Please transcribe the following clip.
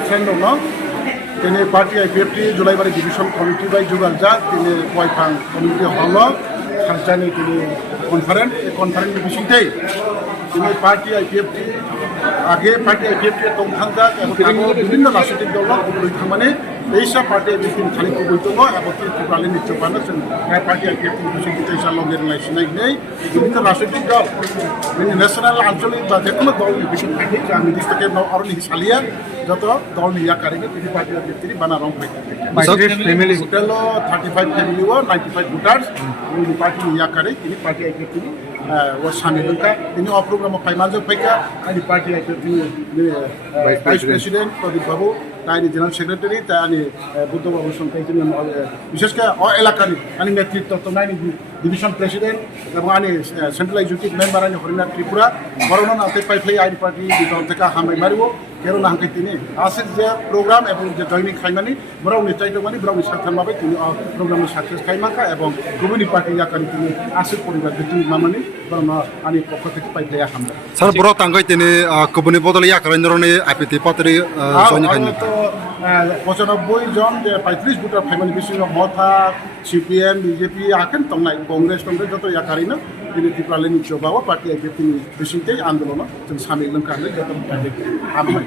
friend of law, তিনি party IPFT Julaibari division committee বাই যুগালজা তিনি কুয়াইফাং কমিটি হল সারজানি তিনি কনফারেন্স এই কনফারেন্সের বিষয়টাই তিনি পার্টি আইপিএফটি আগে পার্টি আইপিএফটি তংথাঙ্গা এবং বিভিন্ন রাজনৈতিক দল মানে এইসব পার্টি আইপিএফটি খালি বৈঠক এবং ত্রিপুরালি নিশ্চয়পানো পার্টি আইপিএফটি বিষয়টি সালগের সিনাই নেই বিভিন্ন রাজনৈতিক দল ন্যাশনাল আঞ্চলিক বা যে কোনো দল বিষয় থাকে যা নির্দিষ্টকে আরো সালিয়া যত দল ইয়াকারি তিনি পার্টি আইপিএফটি বানা রং টোটাল 35 ফ্যামিলি ও 95 ভোটার্স পার্টি ইয়াকারি তিনি পার্টি আইপিএফটি ও সামিল হকা তিনি অপ্রোগ্রাম ফাইমানজো ফাইকা আনি পার্টি আইপিএফটি ভাইস প্রেসিডেন্ট প্রদীপ বাবু তাইনি জেনারেল সেক্রেটারি তাইনি বুদ্ধবাবু সংখ্যায় তিনি বিশেষ করে এলাকার আনি নেতৃত্ব তো নাইনি ডিভিশন প্রেসিডেন্ট এবং আনি সেন্ট্রাল এক্সিকিউটিভ মেম্বার আনি হরিনাথ ত্রিপুরা বরণ আতে পাইফাই আইন পার্টি দল থেকে হামাই মারিব কেরো নাহাকে তিনি আসির যে প্রোগ্রাম এবং যে জয়নিং খাইমানি বরাউনি চাইটমানি বরাউনি সার্থামাবে তিনি প্রোগ্রামের সাকসেস খাইমাখা এবং গুবুনি পার্টি ইয়াকানি তিনি আসির পরিবার তিনি মামানি বরং আনি পক্ষ থেকে পাইফাই হামদা স্যার বড় তাঙ্গাই তিনি গুবুনি বদলে ইয়াকারিন ধরনের আইপিটি পাত্রে জয়নিং খাইনা 95 জন যে 35 ভোটার ফাইমানি বিশিষ্ট মথা সিপিএম বিজেপি আকেন তংনাই কংগ্রেস যত ইয়াকারিনো তিনি ত্রিপুরালি নিশ্চয় পার্টি আইপিএফটি বিশিষ্ট আন্দোলন जों सामिल लोंखांनो যত হামবাই